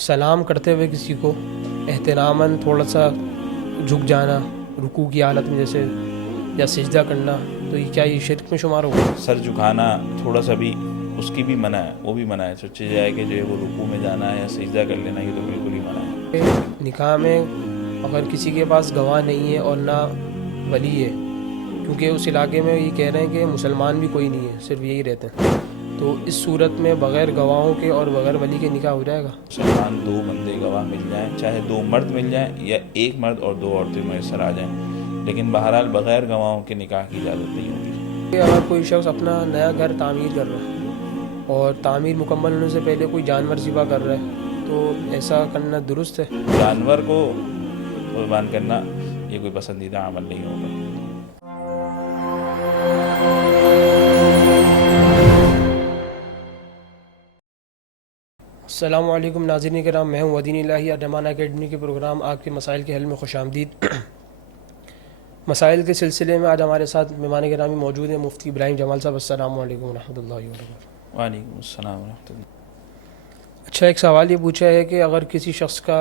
سلام کرتے ہوئے کسی کو احتراماً تھوڑا سا جھک جانا رکوع کی حالت میں جیسے، یا سجدہ کرنا، تو یہ کیا یہ شرک میں شمار ہوگا؟ سر جھکانا تھوڑا سا بھی اس کی بھی منع ہے، وہ بھی منع ہے. سوچا جائے کہ جو ہے وہ رکوع میں جانا ہے یا سجدہ کر لینا، یہ تو بالکل ہی منع ہے. نکاح میں اگر کسی کے پاس گواہ نہیں ہے اور نہ ولی ہے، کیونکہ اس علاقے میں یہ کہہ رہے ہیں کہ مسلمان بھی کوئی نہیں ہے، صرف یہی رہتے ہیں، تو اس صورت میں بغیر گواہوں کے اور بغیر ولی کے نکاح ہو جائے گا؟ مسلمان دو بندے گواہ مل جائیں، چاہے دو مرد مل جائیں یا ایک مرد اور دو عورتیں میسر آ جائیں، لیکن بہرحال بغیر گواہوں کے نکاح کی اجازت نہیں ہوگی. کہ اگر کوئی شخص اپنا نیا گھر تعمیر کر رہا ہے اور تعمیر مکمل ہونے سے پہلے کوئی جانور ذبح کر رہا ہے، تو ایسا کرنا درست ہے؟ جانور کو قربان کرنا یہ کوئی پسندیدہ عمل نہیں ہوگا. السلام علیکم ناظرین کرام، میں ہوں ودین الہی ارحمان اکیڈمی کے پروگرام آپ کے مسائل کے حل میں خوش آمدید. مسائل کے سلسلے میں آج ہمارے ساتھ مہمان گرامی موجود ہیں مفتی ابراہیم جمال صاحب. السلام علیکم ورحمۃ اللہ وبرکاتہ. وعلیکم السلام ورحمۃ اللہ. اچھا، ایک سوال یہ پوچھا ہے کہ اگر کسی شخص کا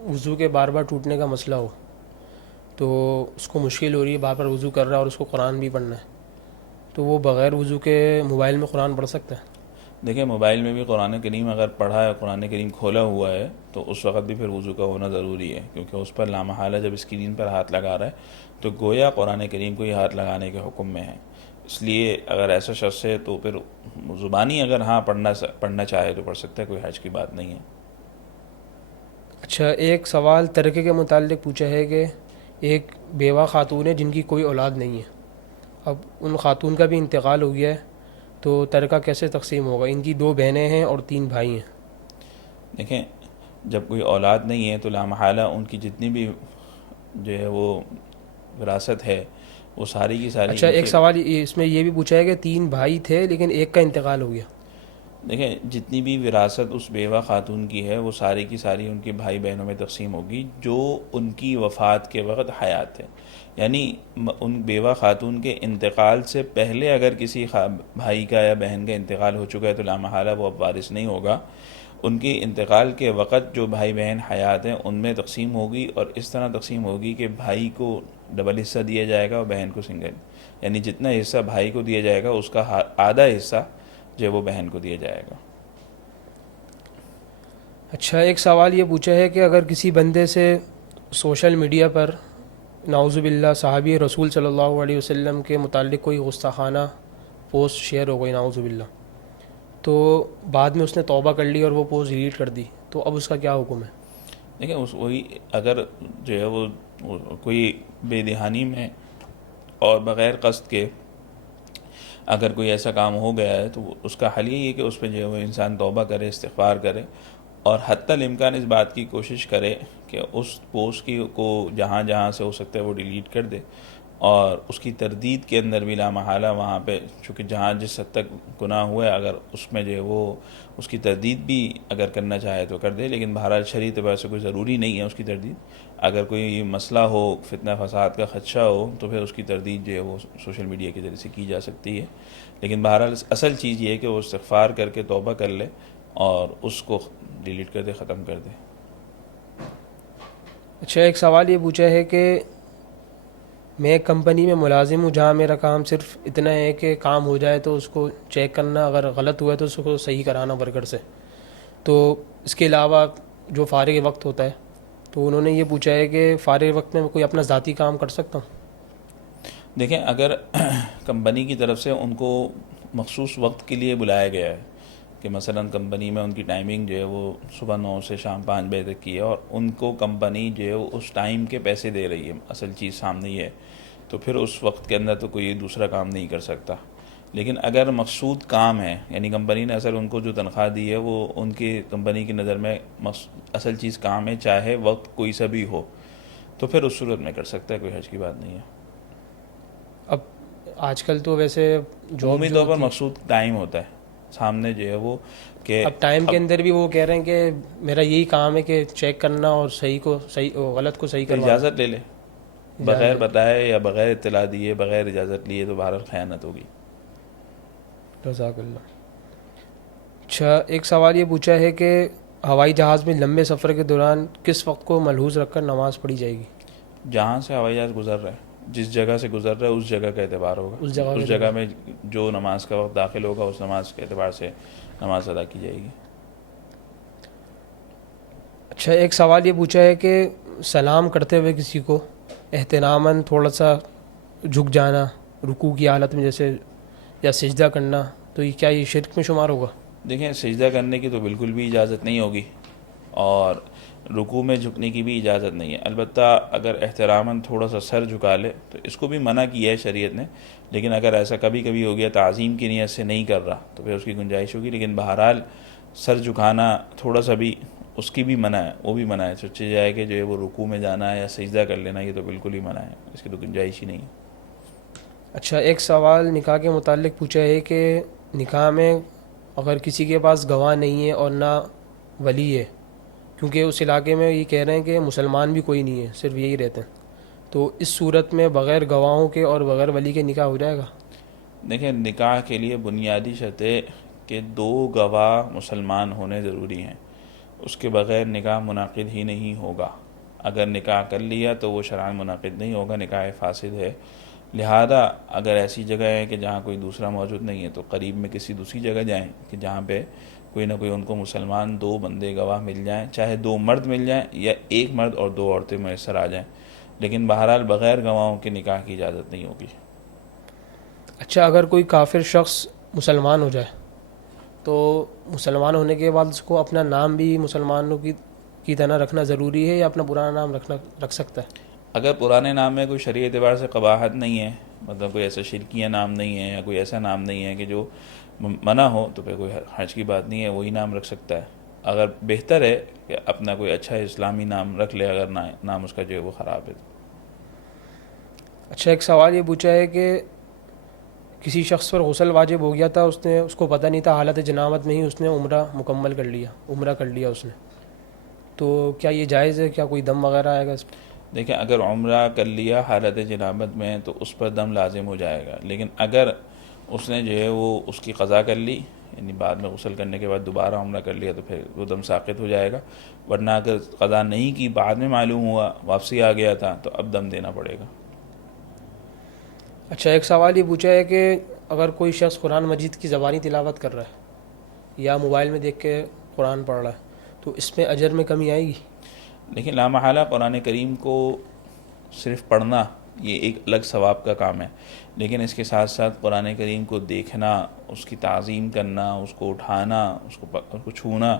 وضو کے بار بار ٹوٹنے کا مسئلہ ہو، تو اس کو مشکل ہو رہی ہے، بار بار وضو کر رہا ہے اور اس کو قرآن بھی پڑھنا ہے، تو وہ بغیر وضو کے موبائل میں قرآن پڑھ سکتا ہے؟ دیکھیں، موبائل میں بھی قرآن کریم اگر پڑھا ہے، قرآن کریم کھولا ہوا ہے، تو اس وقت بھی پھر وضو کا ہونا ضروری ہے، کیونکہ اس پر لامحالہ جب اسکرین پر ہاتھ لگا رہا ہے تو گویا قرآن کریم کو ہی ہاتھ لگانے کے حکم میں ہے. اس لیے اگر ایسا شخص ہے تو پھر زبانی اگر پڑھنا چاہے تو پڑھ سکتا ہے، کوئی حرج کی بات نہیں ہے. اچھا، ایک سوال ترکے کے متعلق پوچھا ہے کہ ایک بیوہ خاتون ہے جن کی کوئی اولاد نہیں ہے، اب ان خاتون کا بھی انتقال ہو گیا ہے، تو ترکہ کیسے تقسیم ہوگا؟ ان کی 2 بہنیں ہیں اور 3 بھائی ہیں. دیکھیں، جب کوئی اولاد نہیں ہے تو لامحالہ ان کی جتنی بھی جو ہے وہ وراثت ہے وہ ساری کی ساری اچھا، ان ایک کے. سوال اس میں یہ بھی پوچھا ہے کہ 3 بھائی تھے لیکن ایک کا انتقال ہو گیا. دیکھیں، جتنی بھی وراثت اس بیوہ خاتون کی ہے وہ ساری کی ساری ان کے بھائی بہنوں میں تقسیم ہوگی جو ان کی وفات کے وقت حیات ہے. یعنی ان بیوہ خاتون کے انتقال سے پہلے اگر کسی بھائی کا یا بہن کا انتقال ہو چکا ہے تو لامحالہ وہ اب وارث نہیں ہوگا. ان کے انتقال کے وقت جو بھائی بہن حیات ہیں ان میں تقسیم ہوگی، اور اس طرح تقسیم ہوگی کہ بھائی کو ڈبل حصہ دیا جائے گا اور بہن کو سنگل. یعنی جتنا حصہ بھائی کو دیا جائے گا اس کا آدھا حصہ جو وہ بہن کو دیا جائے گا. اچھا، ایک سوال یہ پوچھا ہے کہ اگر کسی بندے سے سوشل میڈیا پر نعوذ باللہ صحابی رسول صلی اللہ علیہ وسلم کے متعلق کوئی گستاخانہ پوسٹ شیئر ہو گئی نعوذ باللہ، تو بعد میں اس نے توبہ کر لی اور وہ پوسٹ ڈیلیٹ کر دی، تو اب اس کا کیا حکم ہے؟ دیکھیں، وہی اگر جو ہے وہ کوئی بے دہانی میں اور بغیر قصد کے اگر کوئی ایسا کام ہو گیا ہے تو اس کا حل یہی ہے کہ اس پہ جو ہے وہ انسان توبہ کرے، استغفار کرے، اور حتی الامکان اس بات کی کوشش کرے کہ اس پوسٹ کو جہاں جہاں سے ہو سکتا ہے وہ ڈیلیٹ کر دے، اور اس کی تردید کے اندر بھی لامحالہ وہاں پہ چونکہ جہاں جس حد تک گناہ ہوا ہے اگر اس میں جو ہے وہ اس کی تردید بھی اگر کرنا چاہے تو کر دے. لیکن بہرحال شرعی اعتبار سے کوئی ضروری نہیں ہے اس کی تردید. اگر کوئی مسئلہ ہو، فتنہ فساد کا خدشہ ہو، تو پھر اس کی تردید جو ہے وہ سوشل میڈیا کے ذریعے سے کی جا سکتی ہے. لیکن بہرحال اصل چیز یہ ہے کہ وہ استغفار کر کے توبہ کر لے اور اس کو ڈیلیٹ کر دے، ختم کر دے. اچھا، ایک سوال یہ پوچھا ہے کہ میں ایک کمپنی میں ملازم ہوں جہاں میرا کام صرف اتنا ہے کہ کام ہو جائے تو اس کو چیک کرنا، اگر غلط ہوا ہے تو اس کو صحیح کرانا ورکر سے، تو اس کے علاوہ جو فارغ وقت ہوتا ہے، تو انہوں نے یہ پوچھا ہے کہ فارغ وقت میں کوئی اپنا ذاتی کام کر سکتا ہوں؟ دیکھیں، اگر کمپنی کی طرف سے ان کو مخصوص وقت کے لیے بلایا گیا ہے کہ مثلا کمپنی میں ان کی ٹائمنگ جو ہے وہ صبح 9 سے شام 5 بجے تک کی ہے، اور ان کو کمپنی جو ہے اس ٹائم کے پیسے دے رہی ہے، اصل چیز سامنے ہی ہے، تو پھر اس وقت کے اندر تو کوئی دوسرا کام نہیں کر سکتا. لیکن اگر مقصود کام ہے، یعنی کمپنی نے اصل ان کو جو تنخواہ دی ہے وہ ان کی کمپنی کی نظر میں اصل چیز کام ہے، چاہے وقت کوئی سا بھی ہو، تو پھر اس صورت میں کر سکتا ہے، کوئی حرج کی بات نہیں ہے. اب آج کل تو ویسے عمومی طور پر مقصود ٹائم ہوتا ہے سامنے جو ہے وہ کہ اب ٹائم کے اندر بھی وہ کہہ رہے ہیں کہ میرا یہی کام ہے کہ چیک کرنا اور صحیح کو صحیح، غلط کو صحیح کرنا. اجازت لے لے، بغیر بتائے یا بغیر اطلاع دیے، بغیر اجازت لیے، تو بہرحال خیانت ہوگی. جزاک اللہ. اچھا، ایک سوال یہ پوچھا ہے کہ ہوائی جہاز میں لمبے سفر کے دوران کس وقت کو ملحوظ رکھ کر نماز پڑھی جائے گی؟ جہاں سے ہوائی جہاز گزر رہا ہے، جس جگہ سے گزر رہا ہے اس جگہ کا اعتبار ہوگا، اس جگہ اس کے جگہ دوران. میں جو نماز کا وقت داخل ہوگا اس نماز کے اعتبار سے نماز ادا کی جائے گی۔ اچھا، ایک سوال یہ پوچھا ہے کہ سلام کرتے ہوئے کسی کو احتراماً تھوڑا سا جھک جانا رکوع کی حالت میں جیسے، یا سجدہ کرنا، تو یہ کیا یہ شرک میں شمار ہوگا؟ دیکھیں، سجدہ کرنے کی تو بالکل بھی اجازت نہیں ہوگی، اور رکوع میں جھکنے کی بھی اجازت نہیں ہے۔ البتہ اگر احتراماً تھوڑا سا سر جھکا لے تو اس کو بھی منع کیا ہے شریعت نے، لیکن اگر ایسا کبھی کبھی ہو گیا تعظیم کی نیت سے نہیں کر رہا تو پھر اس کی گنجائش ہوگی، لیکن بہرحال سر جھکانا تھوڑا سا بھی اس کی بھی منع ہے، وہ بھی منع ہے۔ سوچا جائے کہ جو ہے وہ رکوع میں جانا ہے یا سجدہ کر لینا، یہ تو بالکل ہی منع ہے، اس کی تو گنجائش ہی نہیں ہے۔ اچھا، ایک سوال نکاح کے متعلق پوچھا ہے کہ نکاح میں اگر کسی کے پاس گواہ نہیں ہے اور نہ ولی ہے، کیونکہ اس علاقے میں یہ کہہ رہے ہیں کہ مسلمان بھی کوئی نہیں ہے، صرف یہی رہتے ہیں، تو اس صورت میں بغیر گواہوں کے اور بغیر ولی کے نکاح ہو جائے گا؟ دیکھیں، نکاح کے لیے بنیادی شرط ہے کہ 2 گواہ مسلمان ہونے ضروری ہیں، اس کے بغیر نکاح منعقد ہی نہیں ہوگا۔ اگر نکاح کر لیا تو وہ شرعاً منعقد نہیں ہوگا، نکاح فاسد ہے۔ لہذا اگر ایسی جگہ ہے کہ جہاں کوئی دوسرا موجود نہیں ہے تو قریب میں کسی دوسری جگہ جائیں کہ جہاں پہ کوئی نہ کوئی ان کو مسلمان 2 بندے گواہ مل جائیں، چاہے 2 مرد مل جائیں یا 1 مرد اور 2 عورتیں میسر آ جائیں، لیکن بہرحال بغیر گواہوں کے نکاح کی اجازت نہیں ہوگی۔ اچھا، اگر کوئی کافر شخص مسلمان ہو جائے تو مسلمان ہونے کے بعد اس کو اپنا نام بھی مسلمانوں کی طرح رکھنا ضروری ہے یا اپنا پرانا نام رکھ سکتا ہے؟ اگر پرانے نام میں کوئی شرعی اعتبار سے قباحت نہیں ہے، مطلب کوئی ایسا شرکیہ نام نہیں ہے یا کوئی ایسا نام نہیں ہے کہ جو منع ہو، تو پھر کوئی حرج کی بات نہیں ہے، وہی نام رکھ سکتا ہے۔ اگر بہتر ہے کہ اپنا کوئی اچھا اسلامی نام رکھ لے، اگر نام اس کا جو ہے وہ خراب ہے۔ اچھا، ایک سوال یہ پوچھا ہے کہ کسی شخص پر غسل واجب ہو گیا تھا، اس کو پتہ نہیں تھا، حالت جنابت میں ہی اس نے عمرہ کر لیا اس نے، تو کیا یہ جائز ہے؟ کیا کوئی دم وغیرہ آئے گا اس پہ؟ دیکھیں، اگر عمرہ کر لیا حالت جنابت میں تو اس پر دم لازم ہو جائے گا، لیکن اگر اس نے جو ہے وہ اس کی قضا کر لی، یعنی بعد میں غسل کرنے کے بعد دوبارہ عمرہ کر لیا، تو پھر وہ دم ساقط ہو جائے گا، ورنہ اگر قضا نہیں کی، بعد میں معلوم ہوا، واپسی آ گیا تھا، تو اب دم دینا پڑے گا۔ اچھا، ایک سوال یہ پوچھا ہے کہ اگر کوئی شخص قرآن مجید کی زبانی تلاوت کر رہا ہے یا موبائل میں دیکھ کے قرآن پڑھ رہا ہے تو اس میں اجر میں کمی آئے گی؟ لیکن لامحالہ قرآن کریم کو صرف پڑھنا یہ ایک الگ ثواب کا کام ہے، لیکن اس کے ساتھ ساتھ قرآن کریم کو دیکھنا، اس کی تعظیم کرنا، اس کو اٹھانا، اس کو چھونا،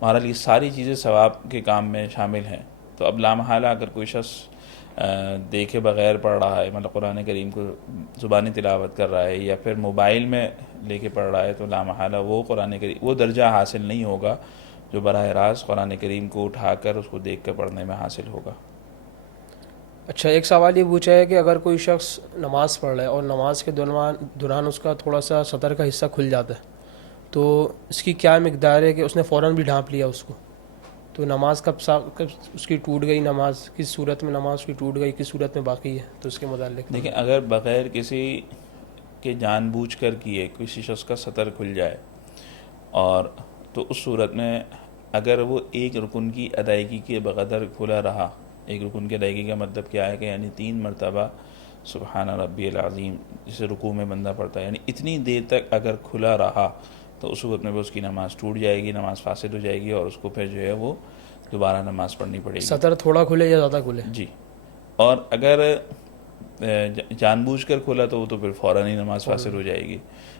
بہرحال یہ ساری چیزیں ثواب کے کام میں شامل ہیں۔ تو اب لامحالہ اگر کوئی شخص دیکھے بغیر پڑھ رہا ہے، مطلب قرآن کریم کو زبانی تلاوت کر رہا ہے یا پھر موبائل میں لے کے پڑھ رہا ہے، تو لامحالہ وہ قرآن کریم وہ درجہ حاصل نہیں ہوگا جو براہ راست قرآن کریم کو اٹھا کر اس کو دیکھ کر پڑھنے میں حاصل ہوگا۔ اچھا، ایک سوال یہ پوچھا ہے کہ اگر کوئی شخص نماز پڑھ رہا ہے اور نماز کے دوران اس کا تھوڑا سا صدر کا حصہ کھل جاتا ہے، تو اس کی کیا مقدار ہے کہ اس نے فوراً بھی ڈھانپ لیا اس کو، تو نماز کب اس کی ٹوٹ گئی، نماز کس صورت میں نماز کی ٹوٹ گئی، کس صورت میں باقی ہے، تو اس کے متعلق؟ دیکھیں، اگر بغیر کسی کے جان بوجھ کر کیے کسی شخص کا سطر کھل جائے، اور تو اس صورت میں اگر وہ ایک رکن کی ادائیگی کے بقدر کھلا رہا، ایک رکن کی ادائیگی کا مطلب کیا ہے کہ یعنی 3 مرتبہ سبحان ربی العظیم جسے رکوع میں بندہ پڑھتا ہے، یعنی اتنی دیر تک اگر کھلا رہا تو اس وقت میں بھی اس کی نماز ٹوٹ جائے گی، نماز فاسد ہو جائے گی، اور اس کو پھر جو ہے وہ دوبارہ نماز پڑھنی پڑے گی۔ سطر تھوڑا کھلے یا زیادہ کھلے؟ جی، اور اگر جان بوجھ کر کھولا تو وہ تو پھر فوراً ہی نماز فاسد ہو جائے گی،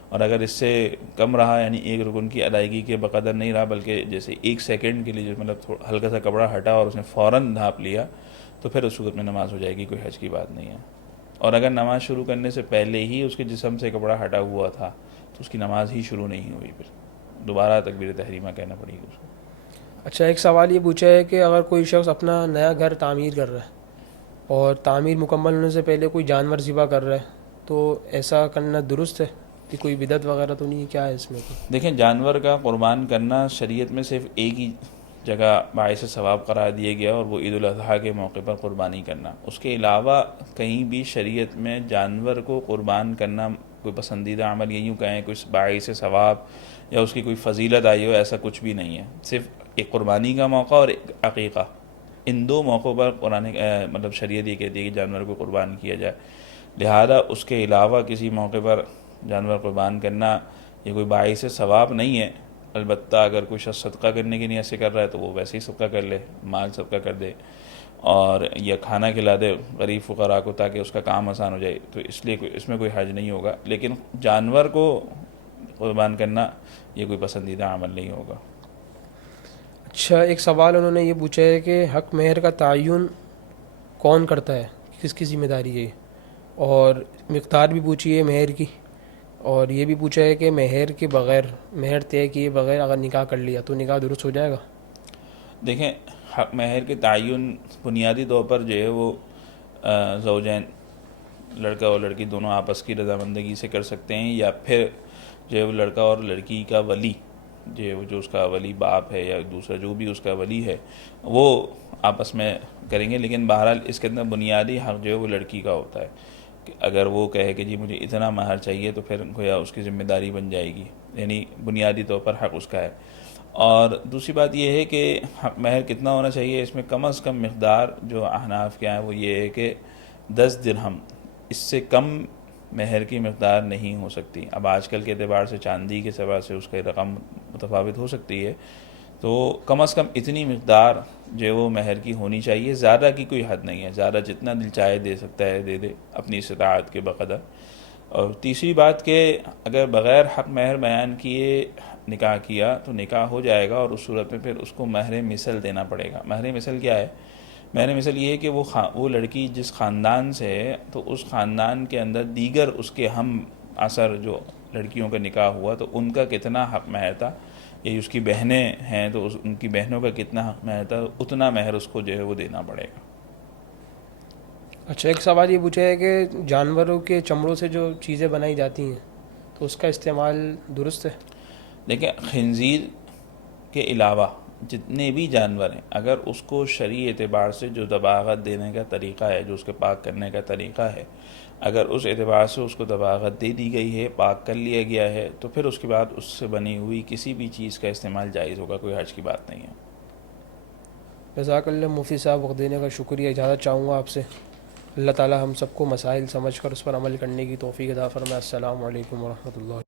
اور اگر اس سے کم رہا، یعنی ایک رکن کی ادائیگی کے بقدر نہیں رہا بلکہ جیسے 1 سیکنڈ کے لیے جو مطلب ہلکا سا کپڑا ہٹا اور اس نے فوراً ڈھانپ لیا، تو پھر اس وقت میں نماز ہو جائے گی، کوئی حرج کی بات نہیں ہے۔ اور اگر نماز شروع کرنے سے پہلے ہی اس کے جسم سے کپڑا ہٹا ہوا تھا تو اس کی نماز ہی شروع نہیں ہوئی، پھر دوبارہ تکبیر تحریمہ کہنا پڑے گی اس کو۔ اچھا، ایک سوال یہ پوچھا ہے کہ اگر کوئی شخص اپنا نیا گھر تعمیر کر رہا ہے اور تعمیر مکمل ہونے سے پہلے کوئی جانور ذبح کر رہا ہے، تو ایسا کرنا درست ہے کہ کوئی بدعت وغیرہ تو نہیں؟ کیا ہے اس میں؟ دیکھیں، جانور کا قربان کرنا شریعت میں صرف ایک ہی جگہ باعث ثواب قرار دیا گیا، اور وہ عید الاضحیٰ کے موقع پر قربانی کرنا۔ اس کے علاوہ کہیں بھی شریعت میں جانور کو قربان کرنا کوئی پسندیدہ عمل، یا یوں کہیں کوئی باعث ثواب یا اس کی کوئی فضیلت آئی ہو، ایسا کچھ بھی نہیں ہے۔ صرف ایک قربانی کا موقع اور ایک عقیقہ، ان دو موقعوں پر قرآن مطلب شریعت یہ کہتی ہے کہ جانور کو قربان کیا جائے. لہذا اس کے علاوہ کسی موقع پر جانور قربان کرنا یہ کوئی باعث ثواب نہیں ہے. البتہ اگر کوئی شخص صدقہ کرنے کی نیت سے کر رہا ہے تو وہ ویسے ہی صدقہ کر لے، مال صدقہ کر دے اور یا کھانا کھلا دے غریب فقراء کو تاکہ اس کا کام آسان ہو جائے، تو اس لیے اس میں کوئی حرج نہیں ہوگا. لیکن جانور کو قربان کرنا یہ کوئی پسندیدہ عمل نہیں ہوگا. اچھا، ایک سوال انہوں نے یہ پوچھا ہے کہ حق مہر کا تعین کون کرتا ہے، کس کی ذمہ داری ہے، اور مقدار بھی پوچھی ہے مہر کی، اور یہ بھی پوچھا ہے کہ مہر کے بغیر، مہر طے کیے بغیر اگر نکاح کر لیا تو نکاح درست ہو جائے گا؟ دیکھیں، حق مہر کے تعین بنیادی طور پر جو ہے وہ زوجین، لڑکا اور لڑکی دونوں آپس کی رضامندگی سے کر سکتے ہیں، یا پھر جو ہے وہ لڑکا اور لڑکی کا ولی، جو اس کا ولی باپ ہے یا دوسرا جو بھی اس کا ولی ہے وہ آپس میں کریں گے. لیکن بہرحال اس کے اندر بنیادی حق جو ہے وہ لڑکی کا ہوتا ہے کہ اگر وہ کہے کہ جی مجھے اتنا مہر چاہیے تو پھر گویا اس کی ذمہ داری بن جائے گی، یعنی بنیادی طور پر حق اس کا ہے. اور دوسری بات یہ ہے کہ حق مہر کتنا ہونا چاہیے، اس میں کم از کم مقدار جو احناف کے ہیں وہ یہ ہے کہ 10 درہم، اس سے کم مہر کی مقدار نہیں ہو سکتی. اب آج کل کے اعتبار سے چاندی کے اعتبار سے اس کی رقم متفاوت ہو سکتی ہے، تو کم از کم اتنی مقدار جو وہ مہر کی ہونی چاہیے. زیادہ کی کوئی حد نہیں ہے، زیادہ جتنا دل چاہے دے سکتا ہے دے دے اپنی استطاعت کے بقدر. اور تیسری بات کہ اگر بغیر حق مہر بیان کیے نکاح کیا تو نکاح ہو جائے گا، اور اس صورت میں پھر اس کو مہر مثل دینا پڑے گا. مہر مثل کیا ہے؟ مہر مثل یہ ہے کہ وہ لڑکی جس خاندان سے ہے تو اس خاندان کے اندر دیگر اس کے ہم عصر جو لڑکیوں کا نکاح ہوا تو ان کا کتنا حق مہر تھا، یا اس کی بہنیں ہیں تو ان کی بہنوں کا کتنا حق مہر تھا، اتنا مہر اس کو جو ہے وہ دینا پڑے گا. اچھا، ایک سوال یہ پوچھا ہے کہ جانوروں کے چمڑوں سے جو چیزیں بنائی جاتی ہیں تو اس کا استعمال درست ہے؟ دیکھیں، خنزیر کے علاوہ جتنے بھی جانور ہیں اگر اس کو شرعی اعتبار سے جو دباغت دینے کا طریقہ ہے، جو اس کے پاک کرنے کا طریقہ ہے، اگر اس اعتبار سے اس کو دباغت دے دی گئی ہے، پاک کر لیا گیا ہے، تو پھر اس کے بعد اس سے بنی ہوئی کسی بھی چیز کا استعمال جائز ہوگا، کوئی حرج کی بات نہیں ہے. جزاک اللہ مفتی صاحب، وقت دینے کا شکریہ. اجازت چاہوں گا آپ سے. اللہ تعالی ہم سب کو مسائل سمجھ کر اس پر عمل کرنے کی توفیق عطا فرمائے. السلام علیکم ورحمۃ اللہ.